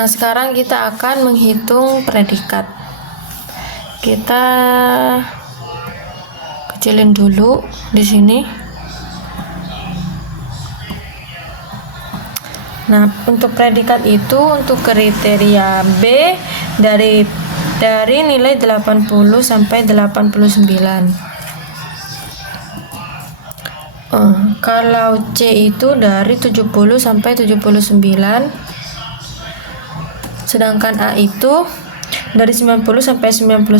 Nah, sekarang kita akan menghitung predikat. Kita kecilin dulu di sini. Nah, untuk predikat itu untuk kriteria B dari nilai 80 sampai 89. Kalau C itu dari 70 sampai 79. Sedangkan A itu dari 90 sampai 99.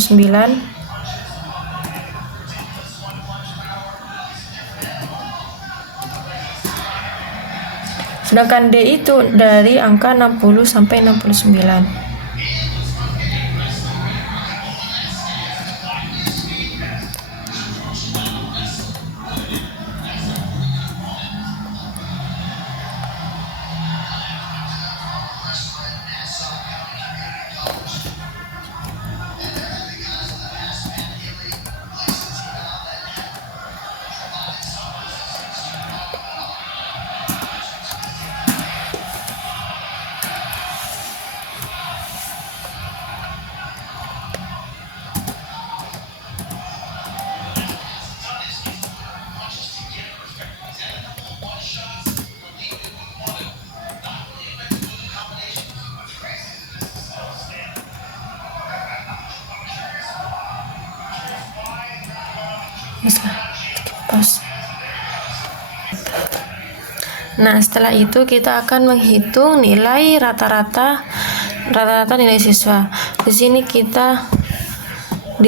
Sedangkan D itu dari angka 60 sampai 69. Nah, setelah itu kita akan menghitung nilai rata-rata nilai siswa. Di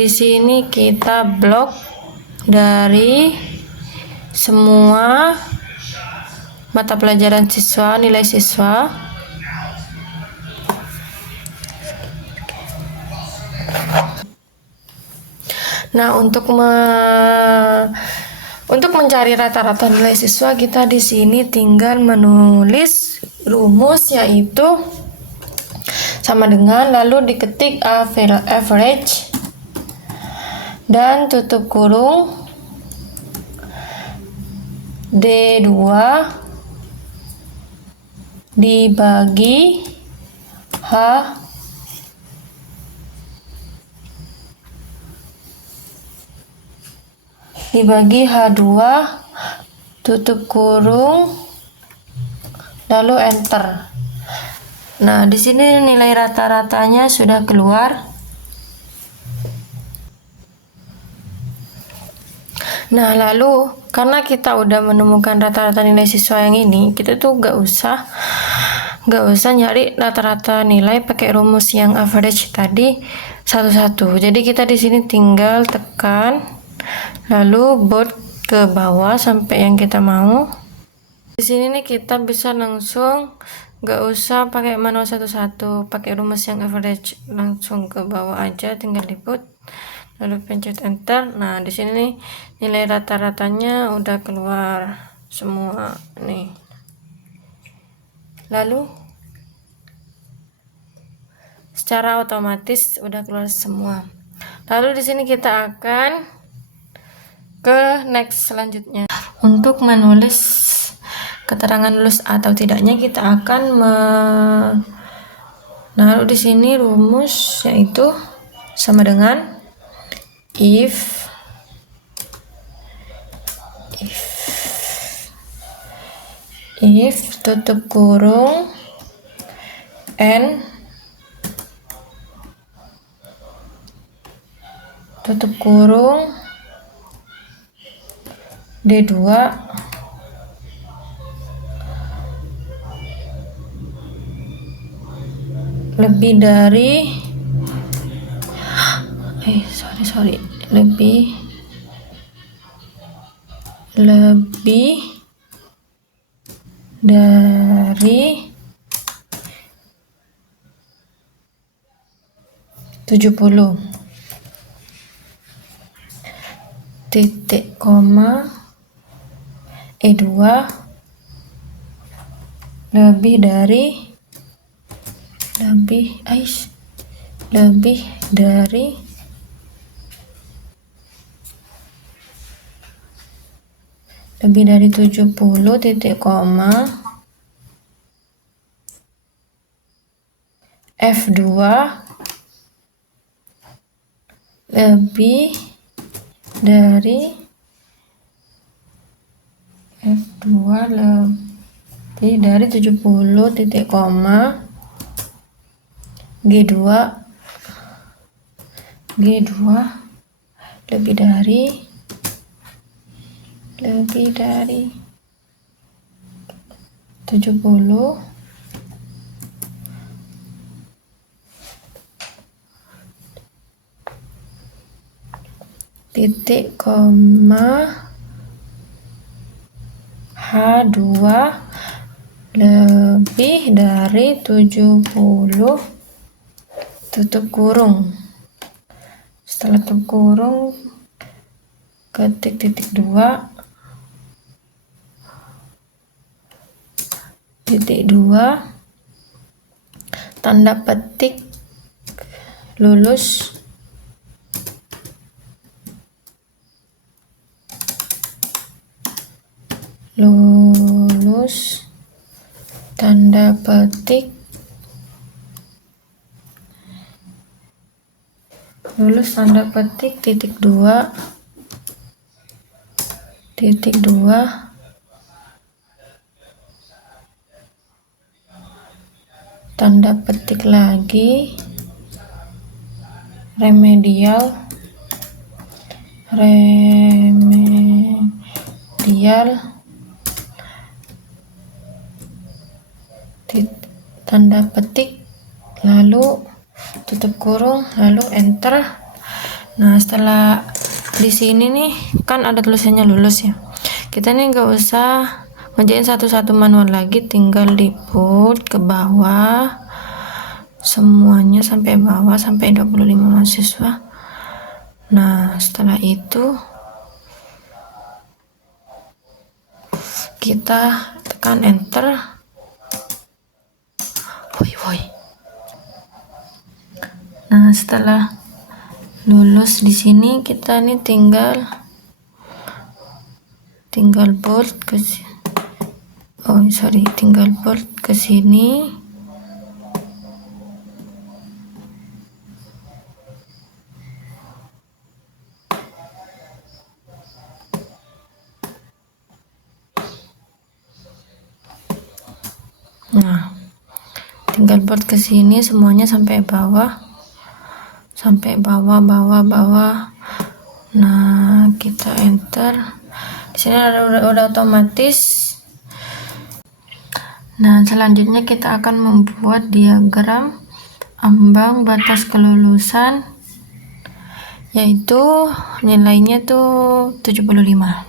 sini kita blok dari semua mata pelajaran siswa, nilai siswa. Nah, untuk mencari rata-rata nilai siswa, kita di sini tinggal menulis rumus, yaitu sama dengan lalu diketik average dan tutup kurung D2 dibagi H dibagi H2 tutup kurung lalu enter. Nah, di sini nilai rata-ratanya sudah keluar. Nah, lalu karena kita udah menemukan rata-rata nilai siswa yang ini, kita tuh gak usah nyari rata-rata nilai pakai rumus yang average tadi satu-satu. Jadi kita di sini tinggal tekan lalu bold ke bawah sampai yang kita mau. Di sini nih kita bisa langsung gak usah pakai manual satu-satu, pakai rumus yang average, langsung ke bawah aja, tinggal di bold lalu pencet enter. Nah, di sini nih nilai rata-ratanya udah keluar semua nih. Lalu secara otomatis udah keluar semua. Lalu di sini kita akan ke next selanjutnya. Untuk menulis keterangan lulus atau tidaknya, kita akan menaruh di sini rumus, yaitu sama dengan if tutup kurung n tutup kurung D2 lebih dari lebih dari 70 titik koma E2 lebih dari 70 titik koma F2 lebih dari F2 lebih dari 70 titik koma G2 lebih dari 70 titik koma H2 lebih dari 70 tutup kurung. Setelah tutup kurung, ketik titik 2 tanda petik lulus tanda petik titik 2 tanda petik lagi remedial tanda petik lalu tutup kurung lalu enter. Nah, setelah di sini nih kan ada tulisannya lulus ya, kita nih nggak usah ngerjain satu-satu manual lagi, tinggal di put ke bawah semuanya sampai bawah sampai 25 mahasiswa. Nah, setelah itu kita tekan enter. Nah, setelah lulus di sini kita nih tinggal bold ke sini. Nah, tinggal bold ke sini semuanya sampai bawah. Nah, kita enter. Di sini udah otomatis. Nah, selanjutnya kita akan membuat diagram ambang batas kelulusan, yaitu nilainya tuh 75.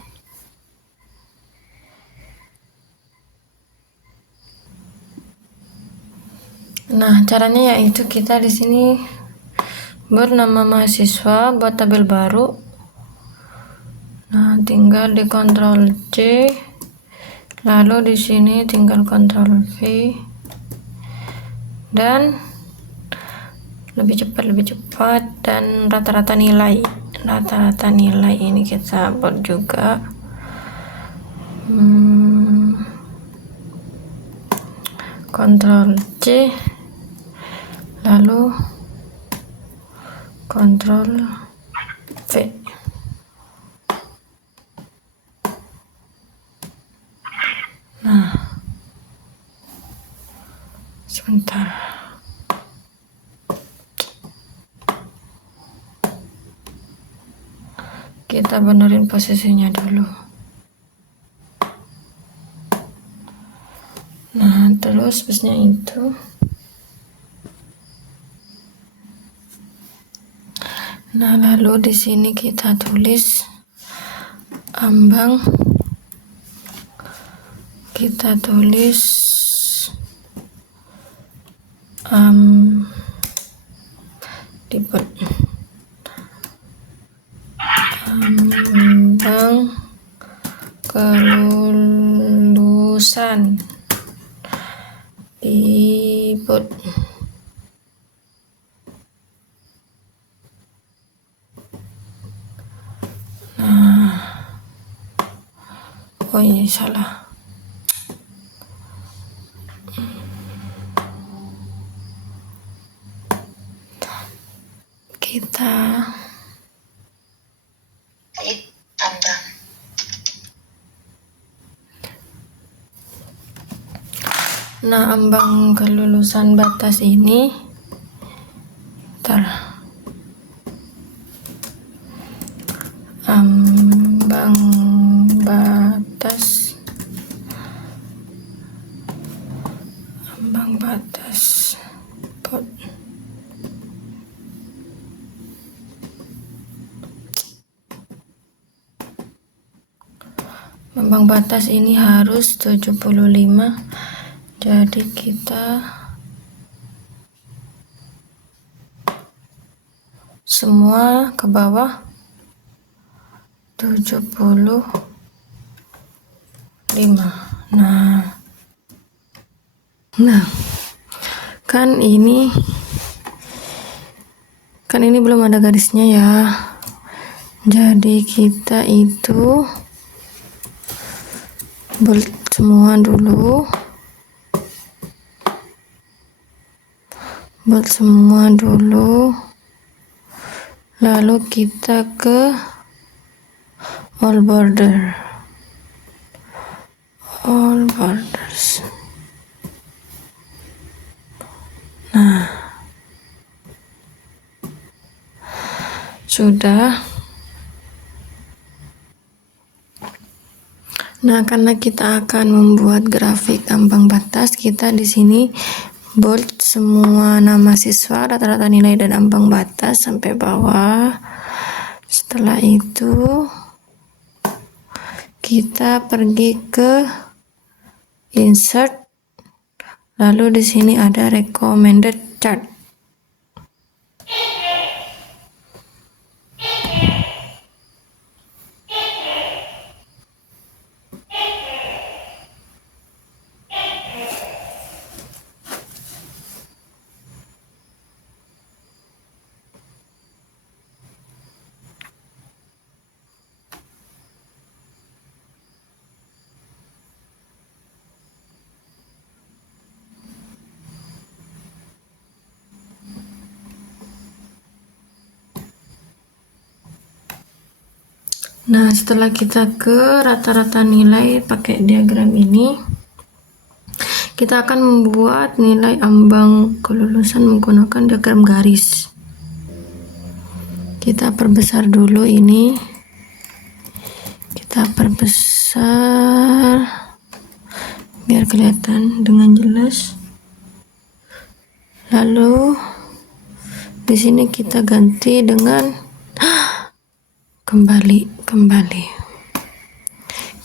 Nah, caranya yaitu kita di sini buat nama mahasiswa, buat tabel baru. Nah, tinggal di Ctrl C, lalu di sini tinggal Ctrl V, dan lebih cepat dan rata-rata nilai ini kita buat juga. Ctrl C, lalu Ctrl V. Nah, sebentar. Kita benerin posisinya dulu. Nah, terus busnya itu. Nah, lalu di sini kita tulis ambang, kita tulis ambang kelulusan input. Oh iya, salah. kita ambang. Nah, ambang kelulusan batas ini ambang batas ambang batas ini harus 75, jadi kita semua ke bawah 75. Nah, kan ini belum ada garisnya ya, jadi kita itu bold semua dulu, lalu kita ke all borders. Nah, sudah. Nah, karena kita akan membuat grafik ambang batas, kita di sini bold semua nama siswa, rata-rata nilai dan ambang batas sampai bawah. Setelah itu kita pergi ke insert, lalu di sini ada recommended chart. Nah, setelah kita ke rata-rata nilai pakai diagram ini, kita akan membuat nilai ambang kelulusan menggunakan diagram garis. Kita perbesar dulu ini, kita perbesar biar kelihatan dengan jelas. Lalu di sini kita ganti dengan kembali.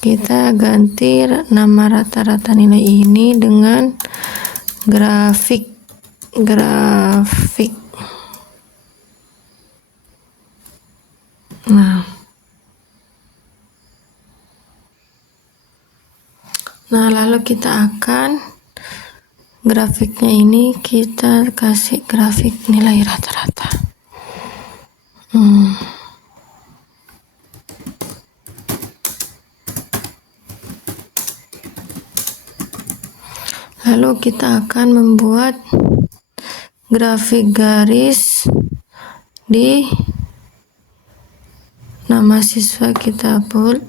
Kita ganti nama rata-rata nilai ini dengan grafik. Nah, lalu kita akan grafiknya ini kita kasih grafik nilai rata-rata. Lalu kita akan membuat grafik garis di nama siswa kita bold.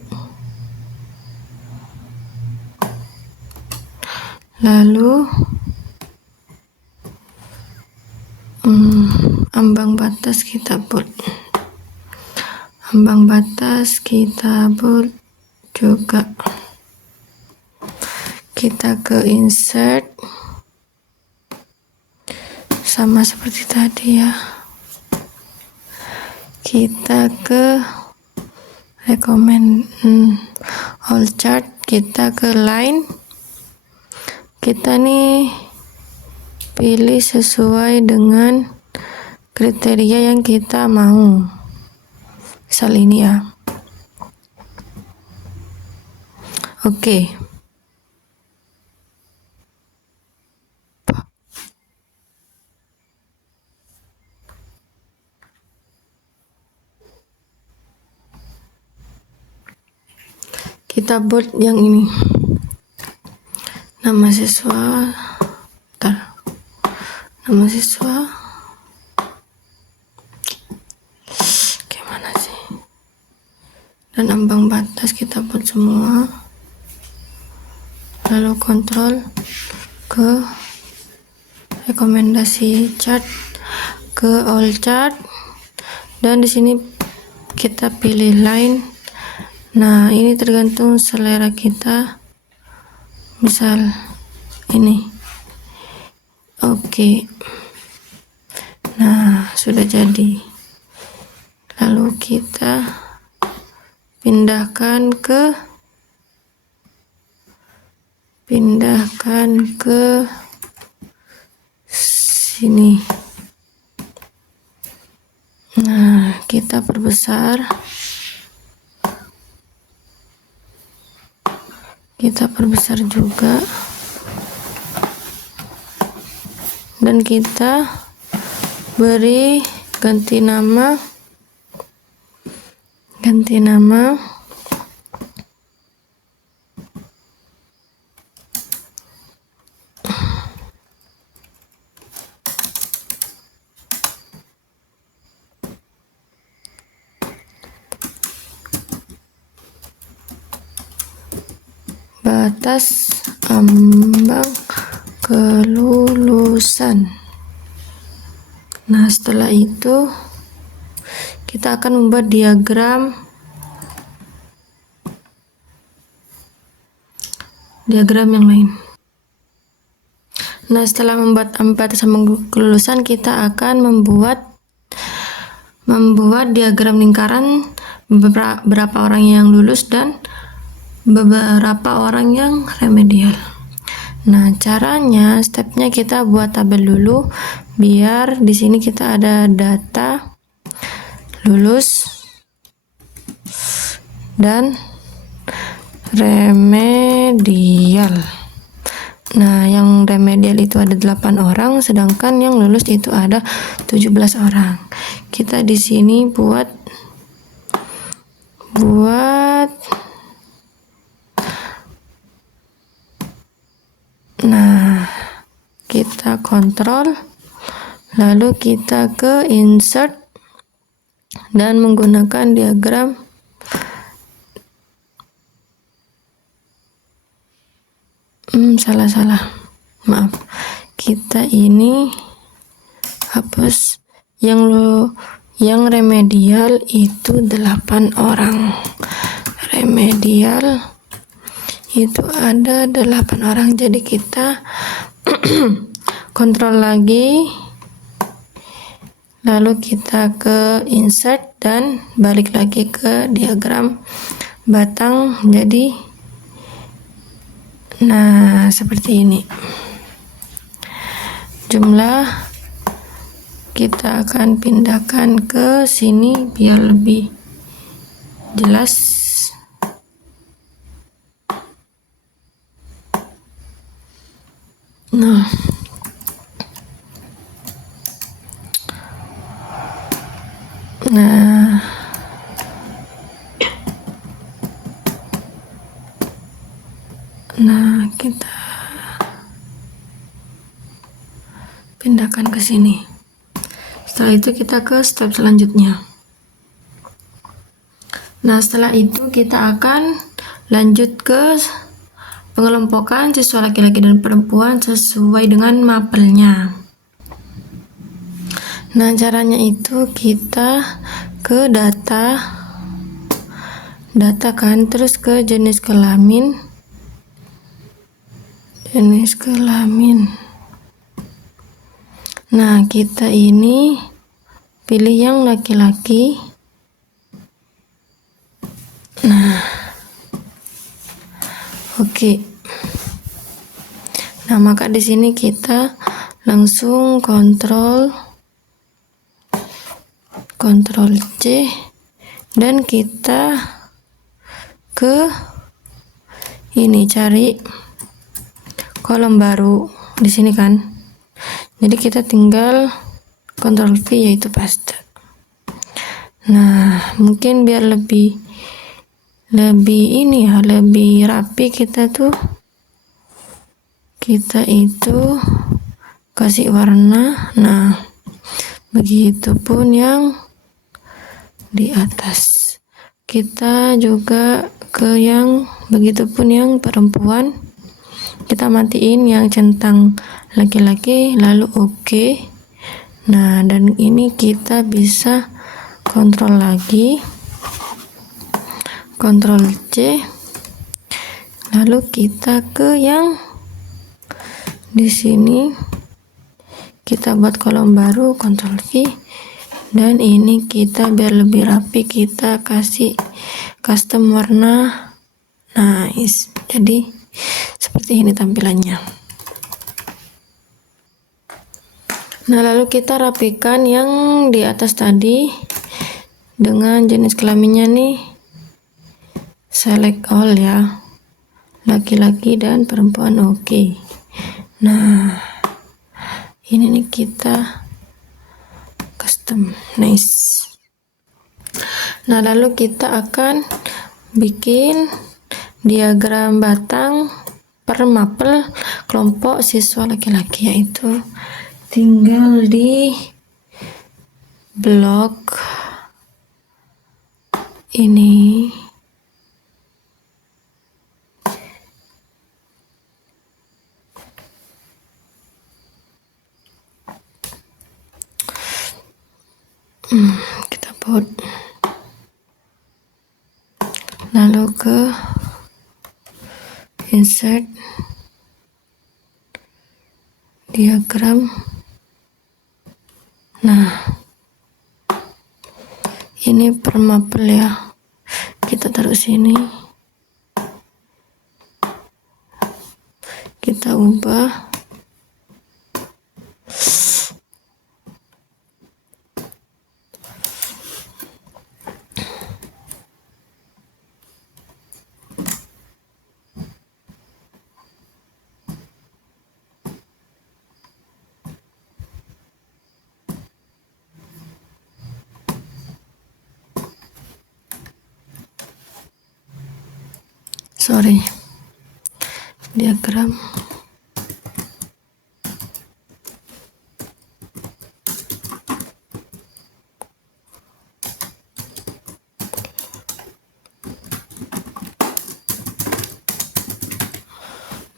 Lalu ambang batas kita bold. Ambang batas kita bold juga. Kita ke insert sama seperti tadi ya. Kita ke recommend all chart, kita ke line. Kita nih pilih sesuai dengan kriteria yang kita mau. Misal ini ya. Oke. Kita bold yang ini. Nama siswa. Nama siswa. mana sih? Dan ambang batas kita buat semua. Lalu kontrol ke rekomendasi chart, ke all chart, dan di sini kita pilih line. Nah, ini tergantung selera kita. Misal ini. Oke. Nah, sudah jadi. Lalu kita pindahkan ke sini. Nah, kita perbesar juga, dan kita beri ganti nama batas ambang kelulusan. Nah, setelah itu kita akan membuat diagram yang lain. Nah, setelah membuat batas ambang kelulusan, kita akan membuat diagram lingkaran beberapa orang yang lulus dan beberapa orang yang remedial. Nah, caranya, stepnya kita buat tabel dulu, biar di sini kita ada data lulus dan remedial. Nah, yang remedial itu ada 8 orang, sedangkan yang lulus itu ada 17 orang. Kita di sini buat nah, kita kontrol, lalu kita ke insert dan menggunakan diagram maaf, kita ini hapus yang remedial itu 8 orang. Remedial itu ada 8 orang, jadi kita kontrol lagi, lalu kita ke insert dan balik lagi ke diagram batang. Jadi nah, seperti ini. Jumlah kita akan pindahkan ke sini biar lebih jelas. Nah, kita pindahkan ke sini. Setelah itu kita ke step selanjutnya. Nah, setelah itu kita akan lanjut ke pengelompokan siswa laki-laki dan perempuan sesuai dengan mapelnya. Nah, caranya itu kita ke data kan, terus ke jenis kelamin. Nah, kita ini pilih yang laki-laki. Nah, oke. Nah, maka di sini kita langsung kontrol C dan kita ke ini, cari kolom baru di sini kan. Jadi kita tinggal Ctrl V, yaitu paste. Nah, mungkin biar lebih ini ya, lebih rapi, kita itu kasih warna. Nah, begitupun yang di atas. Kita juga ke yang begitupun yang perempuan, kita matiin yang centang laki-laki, lalu oke. Nah, dan ini kita bisa kontrol lagi, kontrol C, lalu kita ke yang di sini, kita buat kolom baru, kontrol V, dan ini kita biar lebih rapi kita kasih custom warna. Nice, jadi seperti ini tampilannya. Nah, lalu kita rapikan yang di atas tadi dengan jenis kelaminnya nih, select all ya, laki-laki dan perempuan, oke. Nah, ini nih kita custom, nice. Nah, lalu kita akan bikin diagram batang per mapel kelompok siswa laki-laki, yaitu tinggal di blok ini. Kita buat, lalu ke insert diagram. Nah, ini per mapel ya, kita taruh sini, kita ubah diagram.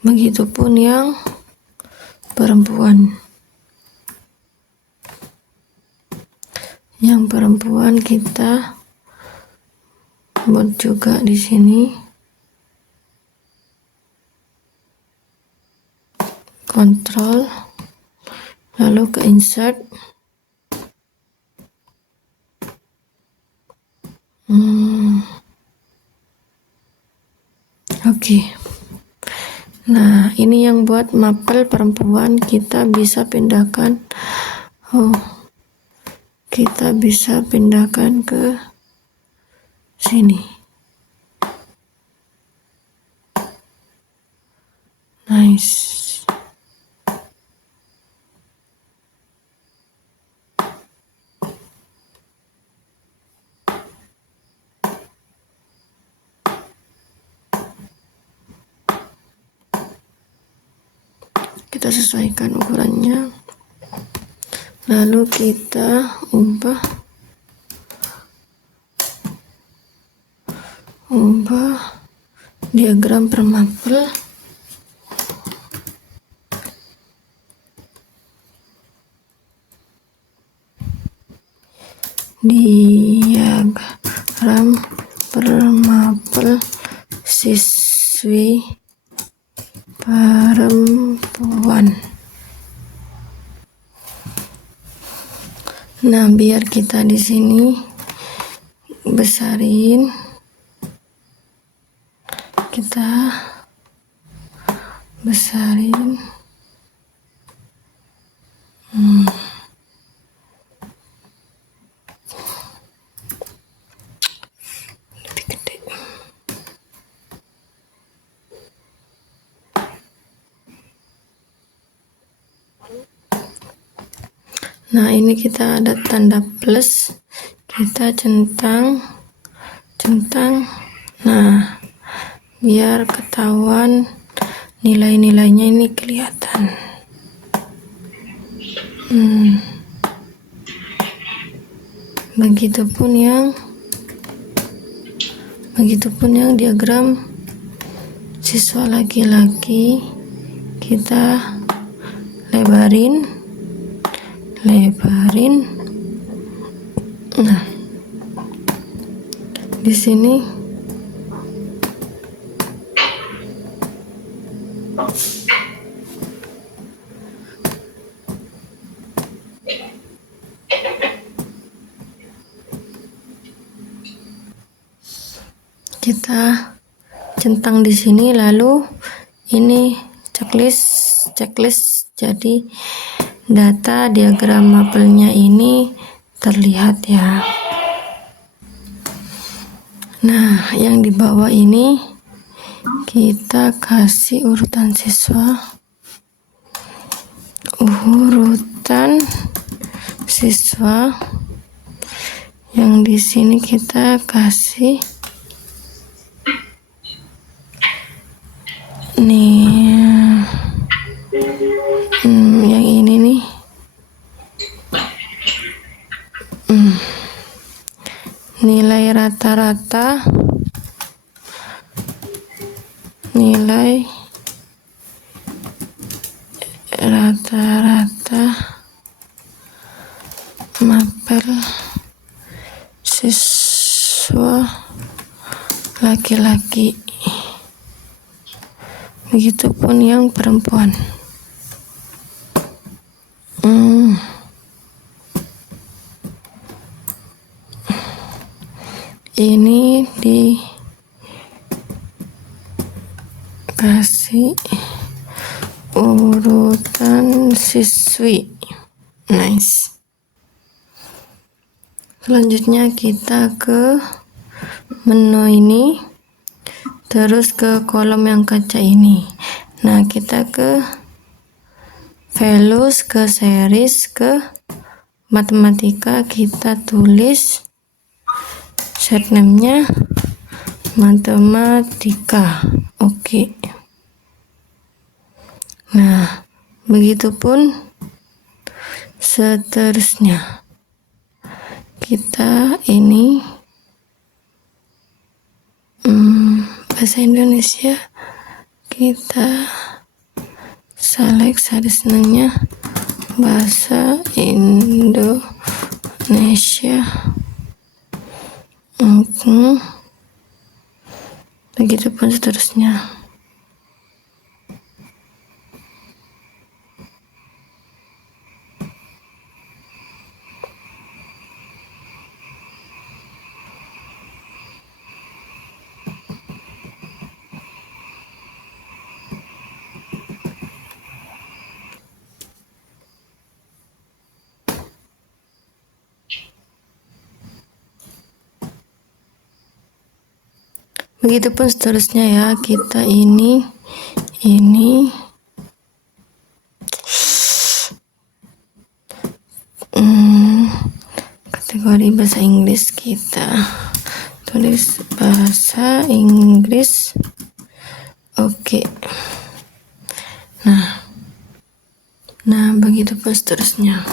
Begitupun yang perempuan. Yang perempuan kita buat juga di sini. Kontrol, lalu ke insert. Oke. Nah, ini yang buat mapel perempuan, kita bisa pindahkan. Kita bisa pindahkan ke sini. Nice. Kita sesuaikan ukurannya, lalu kita ubah diagram per mapel. Diagram per mapel siswi perempuan. Nah, biar kita di sini besarin, kita besarin. Lebih gede. Nah, ini kita ada tanda plus, kita centang. Nah, biar ketahuan nilai-nilainya ini kelihatan. Begitupun yang diagram siswa laki-laki, kita lebarin. Nah, di sini kita centang di sini, lalu ini checklist. Jadi data diagram mapelnya ini terlihat ya. Nah, yang di bawah ini kita kasih urutan siswa. Yang di sini kita kasih nih, yang ini nih, nilai rata-rata mapel siswa laki-laki, begitupun yang perempuan. Ini dikasih urutan siswi. Nice. Selanjutnya kita ke menu ini, terus ke kolom yang kaca ini. Nah, kita ke values, ke series, ke matematika, kita tulis set name-nya matematika. Oke. Nah, begitupun seterusnya. Kita ini bahasa Indonesia, kita select series-nya bahasa Indonesia. Begitupun seterusnya. Begitupun seterusnya ya, kita ini kategori bahasa Inggris, kita tulis bahasa Inggris. Oke. Nah, begitupun seterusnya.